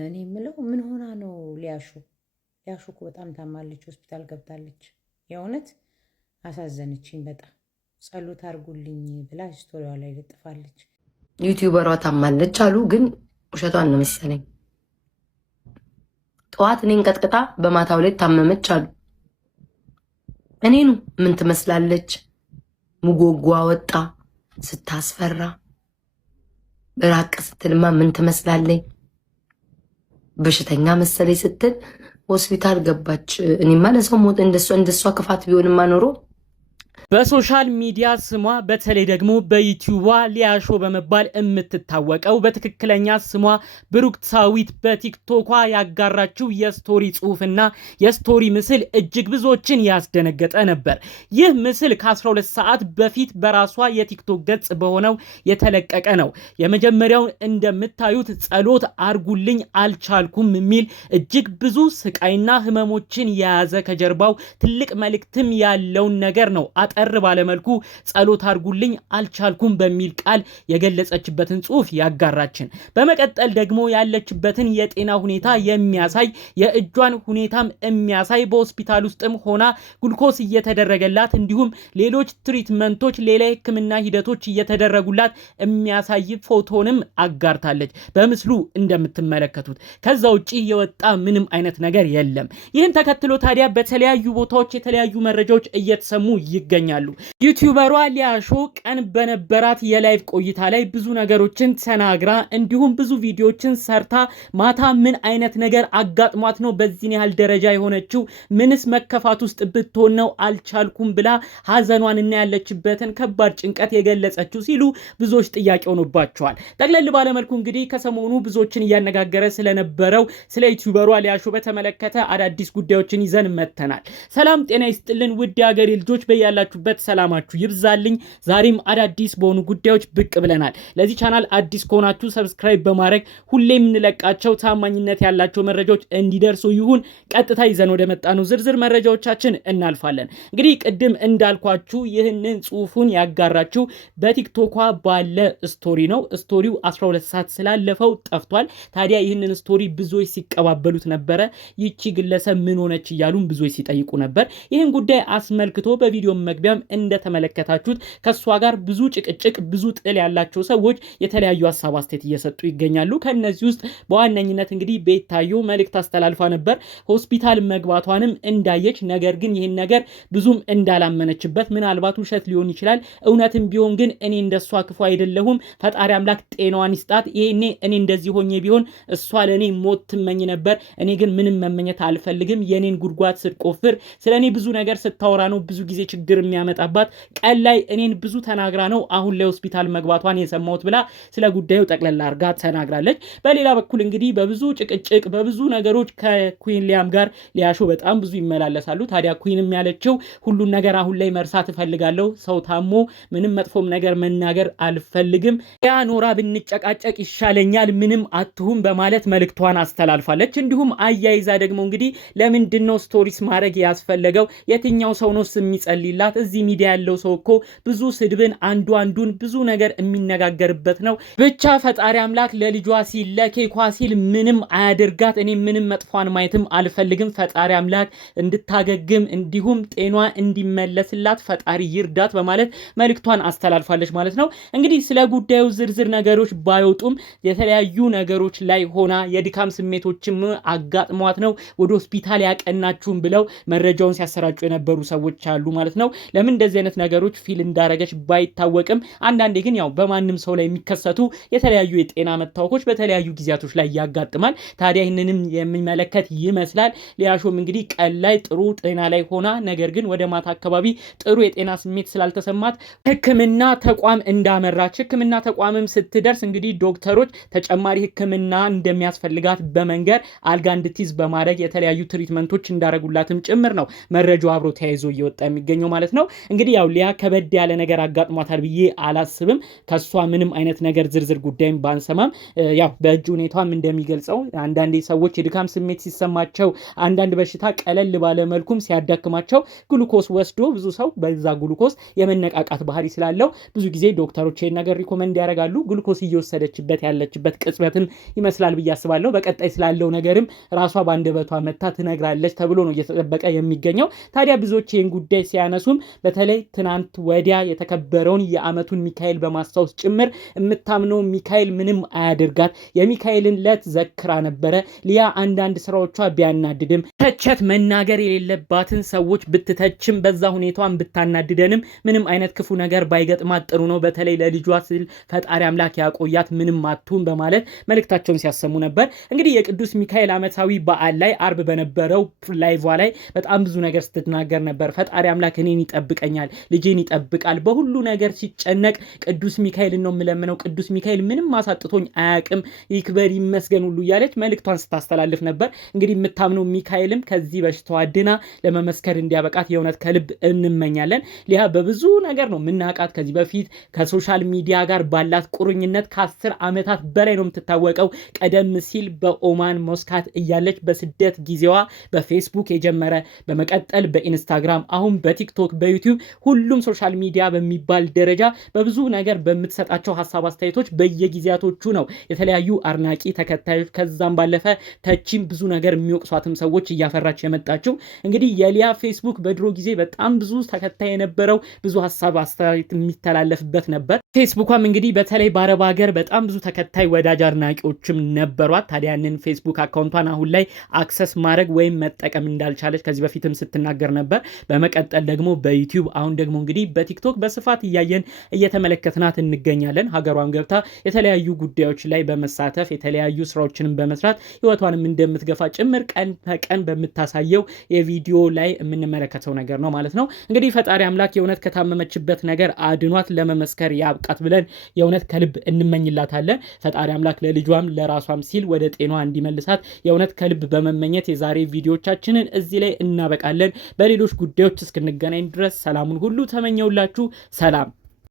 እኔ የምለው ምን ሆና ነው ሊያሾ? ሊያሾ እኮ በጣም ታማለች፣ ሆስፒታል ገብታለች። የእውነት አሳዘነችኝ በጣም። ጸሎት አድርጉልኝ ብላ ስቶሪዋ ላይ ለጥፋለች። ዩቲዩበሯ ታማለች አሉ፣ ግን ውሸቷን ነው መሰለኝ። ጠዋት እኔን ቀጥቅጣ በማታው ላይ ታመመች አሉ። እኔኑ ምን ትመስላለች? ሙጎጓ ወጣ ስታስፈራ፣ ራቅ ስትልማ ምን ትመስላለኝ? በሽተኛ መሰለኝ ስትል ሆስፒታል ገባች። እኔማ ለሰው ሞት እንደሷ ክፋት ቢሆንማ ኖሮ በሶሻል ሚዲያ ስሟ በተለይ ደግሞ በዩቲዩቧ ሊያሾ በመባል የምትታወቀው በትክክለኛ ስሟ ብሩክታዊት በቲክቶኳ ያጋራችው የስቶሪ ጽሁፍና የስቶሪ ምስል እጅግ ብዙዎችን ያስደነገጠ ነበር። ይህ ምስል ከ12 ሰዓት በፊት በራሷ የቲክቶክ ገጽ በሆነው የተለቀቀ ነው። የመጀመሪያው እንደምታዩት ጸሎት አርጉልኝ አልቻልኩም የሚል እጅግ ብዙ ስቃይና ህመሞችን የያዘ ከጀርባው ትልቅ መልእክትም ያለውን ነገር ነው አጠር ባለመልኩ ጸሎት አርጉልኝ አልቻልኩም በሚል ቃል የገለጸችበትን ጽሁፍ ያጋራችን። በመቀጠል ደግሞ ያለችበትን የጤና ሁኔታ የሚያሳይ የእጇን ሁኔታም የሚያሳይ በሆስፒታል ውስጥም ሆና ግሉኮስ እየተደረገላት እንዲሁም ሌሎች ትሪትመንቶች ሌላ ህክምና ሂደቶች እየተደረጉላት የሚያሳይ ፎቶንም አጋርታለች በምስሉ እንደምትመለከቱት። ከዛ ውጪ የወጣ ምንም አይነት ነገር የለም። ይህን ተከትሎ ታዲያ በተለያዩ ቦታዎች የተለያዩ መረጃዎች እየተሰሙ ይገኛሉ። ዩቲዩበሯ ሊያሾ ቀን በነበራት የላይቭ ቆይታ ላይ ብዙ ነገሮችን ተናግራ እንዲሁም ብዙ ቪዲዮዎችን ሰርታ ማታ ምን አይነት ነገር አጋጥሟት ነው በዚህ ያህል ደረጃ የሆነችው? ምንስ መከፋት ውስጥ ብትሆን ነው አልቻልኩም ብላ ሀዘኗንና ያለችበትን ከባድ ጭንቀት የገለጸችው ሲሉ ብዙዎች ጥያቄ ሆኖባቸዋል። ጠቅለል ባለመልኩ እንግዲህ ከሰሞኑ ብዙዎችን እያነጋገረ ስለነበረው ስለ ዩቲዩበሯ ሊያሾ በተመለከተ አዳዲስ ጉዳዮችን ይዘን መተናል። ሰላም ጤና ይስጥልን ውድ ሀገሬ ልጆች በያላችሁበት ሰላማችሁ ይብዛልኝ። ዛሬም አዳዲስ በሆኑ ጉዳዮች ብቅ ብለናል። ለዚህ ቻናል አዲስ ከሆናችሁ ሰብስክራይብ በማድረግ ሁሌ የምንለቃቸው ታማኝነት ያላቸው መረጃዎች እንዲደርሱ ይሁን። ቀጥታ ይዘን ወደ መጣነው ዝርዝር መረጃዎቻችን እናልፋለን። እንግዲህ ቅድም እንዳልኳችሁ ይህንን ጽሁፉን ያጋራችሁ በቲክቶኳ ባለ ስቶሪ ነው። ስቶሪው 12 ሰዓት ስላለፈው ጠፍቷል። ታዲያ ይህንን ስቶሪ ብዙዎች ሲቀባበሉት ነበረ። ይቺ ግለሰብ ምን ሆነች እያሉም ብዙዎች ሲጠይቁ ነበር። ይህን ጉዳይ አስመልክቶ በቪዲዮ መግቢያም እንደተመለከታችሁት ከሷ ጋር ብዙ ጭቅጭቅ ብዙ ጥል ያላቸው ሰዎች የተለያዩ ሐሳብ አስተያየት እየሰጡ ይገኛሉ። ከነዚህ ውስጥ በዋነኝነት እንግዲህ ቤታዮ መልእክት አስተላልፋ ነበር። ሆስፒታል መግባቷንም እንዳየች ነገር ግን ይህን ነገር ብዙም እንዳላመነችበት ምናልባት ውሸት ሊሆን ይችላል፣ እውነትም ቢሆን ግን እኔ እንደሷ ክፉ አይደለሁም፣ ፈጣሪ አምላክ ጤናዋን ይስጣት። ይሄኔ እኔ እንደዚህ ሆኜ ቢሆን እሷ ለኔ ሞት ትመኝ ነበር፣ እኔ ግን ምንም መመኘት አልፈልግም። የኔን ጉድጓድ ስትቆፍር ስለኔ ብዙ ነገር ስታወራ ነው ብዙ ጊዜ ችግር የሚያመጣባት። ቀን ላይ እኔን ብዙ ተናግራ ነው አሁን ላይ ሆስፒታል መግባቷን የሰማሁት ብላ ስለ ጉዳዩ ጠቅለላ አርጋ ተናግራለች። በሌላ በኩል እንግዲህ በብዙ ጭቅጭቅ በብዙ ነገሮች ከኩዊን ሊያም ጋር ሊያሾ በጣም ብዙ ይመላለሳሉ። ታዲያ ኩዊንም ያለችው ሁሉን ነገር አሁን ላይ መርሳት እፈልጋለሁ፣ ሰው ታሞ ምንም መጥፎም ነገር መናገር አልፈልግም፣ ያ ኖራ ብንጨቃጨቅ ይሻለኛል፣ ምንም አትሁም በማለት መልእክቷን አስተላልፋለች። እንዲሁም አያይዛ ደግሞ እንግዲህ ለምንድነው ስቶሪስ ማድረግ ያስፈለገው? የትኛው ሰው ነው የሚጸልይላት? እዚህ ሚዲያ ያለው ሰው እኮ ብዙ ስድብን አንዱን ብዙ ነገር የሚነጋገርበት ነው። ብቻ ፈጣሪ አምላክ ለልጇ ሲል ለኬኳ ሲል ምንም አያድርጋት። እኔ ምንም መጥፏን ማየትም አልፈልግም። ፈጣሪ አምላክ እንድታገግም እንዲሁም ጤኗ እንዲመለስላት ፈጣሪ ይርዳት በማለት መልእክቷን አስተላልፋለች ማለት ነው። እንግዲህ ስለ ጉዳዩ ዝርዝር ነገሮች ባይወጡም የተለያዩ ነገሮች ላይ ሆና የድካም ስሜቶችም አጋጥሟት ነው ወደ ሆስፒታል ያቀናችሁም ብለው መረጃውን ሲያሰራጩ የነበሩ ሰዎች አሉ ማለት ነው። ለምን እንደዚህ አይነት ነገሮች ፊል እንዳረገች ባይታወቅም አንዳንዴ ግን ያው በማንም ሰው ላይ የሚከሰቱ የተለያዩ የጤና መታወኮች በተለያዩ ጊዜያቶች ላይ ያጋጥማል። ታዲያ ይህንንም የሚመለከት ይመስላል። ሊያሾም እንግዲህ ቀን ላይ ጥሩ ጤና ላይ ሆና ነገር ግን ወደ ማታ አካባቢ ጥሩ የጤና ስሜት ስላልተሰማት ሕክምና ተቋም እንዳመራች፣ ሕክምና ተቋምም ስትደርስ እንግዲህ ዶክተሮች ተጨማሪ ሕክምና እንደሚያስፈልጋት በመንገር አልጋ እንድትይዝ በማድረግ የተለያዩ ትሪትመንቶች እንዳረጉላትም ጭምር ነው መረጃው አብሮ ተያይዞ እየወጣ የሚገኘው ማለት ማለት ነው። እንግዲህ ያው ሊያ ከበድ ያለ ነገር አጋጥሟታል ብዬ አላስብም። ከሷ ምንም አይነት ነገር ዝርዝር ጉዳይም ባንሰማም ያው በእጅ ሁኔታም እንደሚገልጸው አንዳንድ ሰዎች የድካም ስሜት ሲሰማቸው፣ አንዳንድ በሽታ ቀለል ባለ መልኩም ሲያዳክማቸው ግሉኮስ ወስዶ ብዙ ሰው በዛ ግሉኮስ የመነቃቃት ባህሪ ስላለው ብዙ ጊዜ ዶክተሮች ይሄን ነገር ሪኮመንድ ያደርጋሉ። ግሉኮስ እየወሰደችበት ያለችበት ቅጽበትም ይመስላል ብዬ አስባለሁ። በቀጣይ ስላለው ነገርም ራሷ ባንደበቷ መታ ትነግራለች ተብሎ ነው እየተጠበቀ የሚገኘው። ታዲያ ብዙዎች ይህን ጉዳይ ሲያነሱም በተለይ ትናንት ወዲያ የተከበረውን የዓመቱን ሚካኤል በማስታወስ ጭምር የምታምነው ሚካኤል ምንም አያደርጋት የሚካኤልን ዕለት ዘክራ ነበረ። ሊያ አንዳንድ ስራዎቿ ቢያናድድም ተቸት መናገር የሌለባትን ሰዎች ብትተችም በዛ ሁኔታዋን ብታናድደንም ምንም አይነት ክፉ ነገር ባይገጥማት ጥሩ ነው። በተለይ ለልጇ ስል ፈጣሪ አምላክ ያቆያት ምንም አትሁን በማለት መልእክታቸውን ሲያሰሙ ነበር። እንግዲህ የቅዱስ ሚካኤል ዓመታዊ በዓል ላይ አርብ በነበረው ላይቭ ላይ በጣም ብዙ ነገር ስትናገር ነበር። ፈጣሪ አምላክ እኔን ይጠብቀኛል፣ ልጄን ይጠብቃል፣ በሁሉ ነገር ሲጨነቅ ቅዱስ ሚካኤል ነው የምለምነው፣ ቅዱስ ሚካኤል ምንም አሳጥቶኝ አያውቅም፣ ይክበር ይመስገን ሁሉ እያለች መልእክቷን ስታስተላልፍ ነበር። እንግዲህ የምታምነው ሚካኤልም ከዚህ በሽታዋ ድና ለመመስከር እንዲያበቃት የእውነት ከልብ እንመኛለን። ሊያ በብዙ ነገር ነው የምናውቃት። ከዚህ በፊት ከሶሻል ሚዲያ ጋር ባላት ቁርኝነት ከ10 ዓመታት በላይ ነው የምትታወቀው። ቀደም ሲል በኦማን ሞስካት እያለች በስደት ጊዜዋ በፌስቡክ የጀመረ በመቀጠል በኢንስታግራም አሁን በቲክቶክ በዩቲዩብ ሁሉም ሶሻል ሚዲያ በሚባል ደረጃ በብዙ ነገር በምትሰጣቸው ሀሳብ አስተያየቶች በየጊዜያቶቹ ነው የተለያዩ አድናቂ ተከታዮች ከዛም ባለፈ ተቺም ብዙ ነገር የሚወቅሷትም ሰዎች እያፈራች የመጣችው። እንግዲህ የሊያ ፌስቡክ በድሮ ጊዜ በጣም ብዙ ተከታይ የነበረው ብዙ ሀሳብ አስተያየት የሚተላለፍበት ነበር። ፌስቡኳም እንግዲህ በተለይ በአረብ ሀገር በጣም ብዙ ተከታይ ወዳጅ አድናቂዎችም ነበሯት። ታዲያ ያንን ፌስቡክ አካውንቷን አሁን ላይ አክሰስ ማድረግ ወይም መጠቀም እንዳልቻለች ከዚህ በፊትም ስትናገር ነበር። በመቀጠል ደግሞ በዩቲዩብ አሁን ደግሞ እንግዲህ በቲክቶክ በስፋት እያየን እየተመለከትናት እንገኛለን። ሀገሯም ገብታ የተለያዩ ጉዳዮች ላይ በመሳተፍ የተለያዩ ስራዎችንም በመስራት ህይወቷንም እንደምትገፋ ጭምር ቀን በቀን በምታሳየው የቪዲዮ ላይ የምንመለከተው ነገር ነው ማለት ነው። እንግዲህ ፈጣሪ አምላክ የእውነት ከታመመችበት ነገር አድኗት ለመመስከር ያብቃት ብለን የእውነት ከልብ እንመኝላታለን። ፈጣሪ አምላክ ለልጇም ለራሷም ሲል ወደ ጤናዋ እንዲመልሳት የእውነት ከልብ በመመኘት የዛሬ ቪዲዮቻችንን እዚህ ላይ እናበቃለን። በሌሎች ጉዳዮች እስክንገናኝ ድረስ ሰላሙን ሁሉ ተመኘውላችሁ። ሰላም።